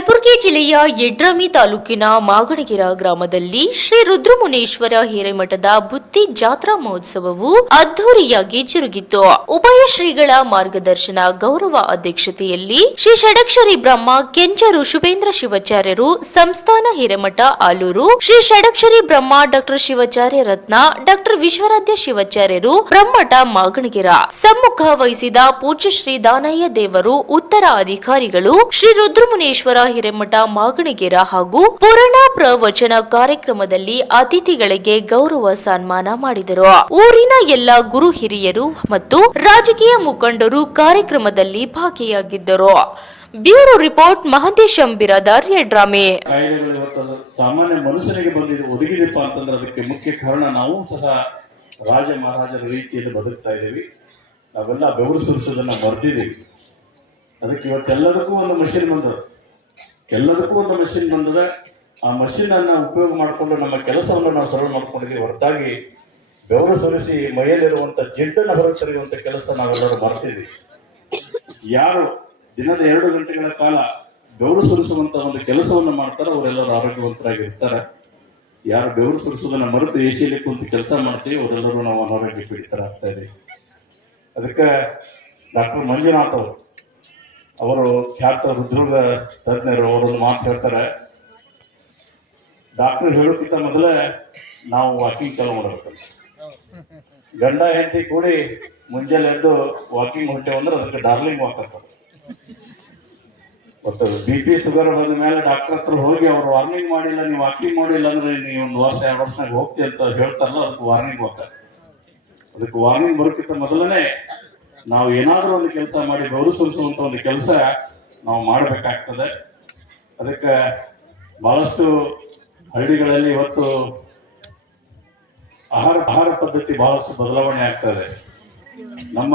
ಕಲಬುರಗಿ ಜಿಲ್ಲೆಯ ಯಡ್ರಾಮಿ ತಾಲೂಕಿನ ಮಾಗಣಗೆರ ಗ್ರಾಮದಲ್ಲಿ ಶ್ರೀ ರುದ್ರಮುನೇಶ್ವರ ಹಿರೇಮಠದ ಬುತ್ತಿ ಜಾತ್ರಾ ಮಹೋತ್ಸವವು ಅದ್ದೂರಿಯಾಗಿ ಜರುಗಿತು. ಉಭಯ ಶ್ರೀಗಳ ಮಾರ್ಗದರ್ಶನ ಗೌರವ ಅಧ್ಯಕ್ಷತೆಯಲ್ಲಿ ಶ್ರೀ ಷಡಕ್ಷರಿ ಬ್ರಹ್ಮ ಕೆಂಚರು ಶುಭೇಂದ್ರ ಶಿವಾಚಾರ್ಯರು, ಸಂಸ್ಥಾನ ಹಿರೇಮಠ ಆಲೂರು, ಶ್ರೀ ಷಡಕ್ಷರಿ ಬ್ರಹ್ಮ ಡಾಕ್ಟರ್ ಶಿವಾಚಾರ್ಯ ರತ್ನ, ಡಾಕ್ಟರ್ ವಿಶ್ವರಾಧ್ಯ ಶಿವಾಚಾರ್ಯರು, ಬ್ರಹ್ಮಠ ಮಾಗಣಗೆರ ಸಮ್ಮುಖ ವಹಿಸಿದ ಪೂಜ್ಯ ಶ್ರೀ ದಾನಯ್ಯ ದೇವರು, ಉತ್ತರ ಅಧಿಕಾರಿಗಳು, ಶ್ರೀ ರುದ್ರಮುನೇಶ್ವರ ಹಿರೇಮಠ ಮಾಗಣಗೆರ ಹಾಗೂ ಪುರಾಣ ಪ್ರವಚನ ಕಾರ್ಯಕ್ರಮದಲ್ಲಿ ಅತಿಥಿಗಳಿಗೆ ಗೌರವ ಸನ್ಮಾನ ಮಾಡಿದರು. ಊರಿನ ಎಲ್ಲ ಗುರು ಹಿರಿಯರು ಮತ್ತು ರಾಜಕೀಯ ಮುಖಂಡರು ಕಾರ್ಯಕ್ರಮದಲ್ಲಿ ಭಾಗಿಯಾಗಿದ್ದರು. Bureau report Mahantesh Biradar Yadrami. ಸಾಮಾನ್ಯ ಮನುಷ್ಯನಿಗೆ ಒದಗಿದಪ್ಪ ಅಂತಂದ್ರೆ ಅದಕ್ಕೆ ಮುಖ್ಯ ಕಾರಣ ನಾವು ಸಹ ರಾಜ ಮಹಾರಾಜರ ರೀತಿಯಲ್ಲಿ ಬದುಕ್ತಾ ಇದ್ದೀವಿ. ನಾವೆಲ್ಲ ಬೆವರು ಸುರಿಸೋದನ್ನ ಮರ್ತಿದ್ದೀವಿ. ಅದಕ್ಕೆ ಇವತ್ತೆಲ್ಲದಕ್ಕೂ ಒಂದು ಮಷಿನ್ ಬಂದದ. ಆ ಮಷಿನ್ ಅನ್ನ ಉಪಯೋಗ ಮಾಡಿಕೊಂಡು ನಮ್ಮ ಕೆಲಸವನ್ನು ನಾವು ಸರಳ ಮಾಡ್ಕೊಂಡಿದ್ದೀವಿ. ಹೊರತಾಗಿ ಬೆವರು ಸುರಿಸಿ ಮೈಯಲ್ಲಿರುವಂತ ಜಿಡ್ಡನ್ನು ಹೊರತರಿಯುವಂತ ಕೆಲಸ ನಾವೆಲ್ಲರೂ ಮಾಡ್ತಿದ್ವಿ. ಯಾರು ದಿನದ 2 ಗಂಟೆಗಳ ಕಾಲ ಬೆವರು ಸುರಿಸುವಂತ ಒಂದು ಕೆಲಸವನ್ನು ಮಾಡ್ತಾರೋ ಅವರೆಲ್ಲರೂ ಆರೋಗ್ಯವಂತರಾಗಿರ್ತಾರೆ. ಯಾರು ಬೆವರು ಸುರಿಸೋದನ್ನ ಮರೆತು ಎಸಿಯಲ್ಲಿ ಕುಂತು ಕೆಲಸ ಮಾಡ್ತೀವಿ ಅವರೆಲ್ಲರೂ ನಾವು ಅನಾರೋಗ್ಯ ಪೀಡಿತರಾಗ್ತಾ ಇದ್ದೀವಿ. ಅದಕ್ಕೆ ಡಾಕ್ಟರ್ ಮಂಜುನಾಥ್ ಅವರು ಖ್ಯಾತ ಹೃದ್ರೋಗ ತಜ್ಞರು ಅವರೊಂದು ಮಾತು ಹೇಳ್ತಾರೆ, ಡಾಕ್ಟರ್ ಹೇಳೋಕ್ಕಿಂತ ಮೊದಲೇ ನಾವು ವಾಕಿಂಗ್ ಚಾಲು ಮಾಡಬೇಕು. ಗಂಡ ಹೆಂಡತಿ ಕೂಡಿ ಮುಂಜಾನೆ ಎದ್ದು ವಾಕಿಂಗ್ ಹೊಂಟೇವು ಅಂದ್ರೆ ಅದಕ್ಕೆ ಡಾರ್ಲಿಂಗ್ ವಾಕ್ ಆಗ್ತದೆ. ಮತ್ತು BP ಶುಗರ್ ಬಂದ ಮೇಲೆ ಡಾಕ್ಟರ್ ಹತ್ರ ಹೋಗಿ ಅವ್ರು ವಾರ್ನಿಂಗ್ ಮಾಡಿಲ್ಲ, ನೀವು ವಾಕಿಂಗ್ ಮಾಡಿಲ್ಲ ಅಂದ್ರೆ ನೀವು 1 ವರ್ಷ 2 ವರ್ಷನಾಗ ಹೋಗ್ತಿ ಅಂತ ಹೇಳ್ತಾರಲ್ಲ, ಅದಕ್ಕೆ ವಾರ್ನಿಂಗ್ ವಾಕ್. ಅದಕ್ಕೆ ವಾರ್ನಿಂಗ್ ಬರೋಕ್ಕಿಂತ ಮೊದಲನೇ ನಾವು ಏನಾದರೂ ಒಂದು ಕೆಲಸ ಮಾಡಿ ಬೆವರು ಸುರಿಸುವಂತ ಒಂದು ಕೆಲಸ ನಾವು ಮಾಡಬೇಕಾಗ್ತದೆ. ಅದಕ್ಕೆ ಬಹಳಷ್ಟು ಹಳ್ಳಿಗಳಲ್ಲಿ ಇವತ್ತು ಆಹಾರ ಪದ್ಧತಿ ಬಹಳಷ್ಟು ಬದಲಾವಣೆ ಆಗ್ತದೆ. ನಮ್ಮ